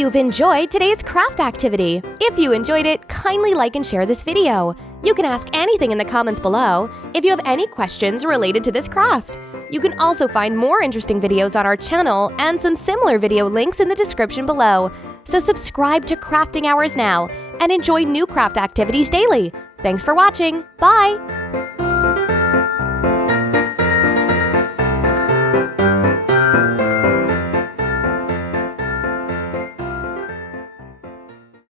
you've enjoyed today's craft activity. If you enjoyed it, kindly like and share this video. You can ask anything in the comments below if you have any questions related to this craft. You can also find more interesting videos on our channel and some similar video links in the description below. So subscribe to Crafting Hours now and enjoy new craft activities daily. Thanks for watching. Bye!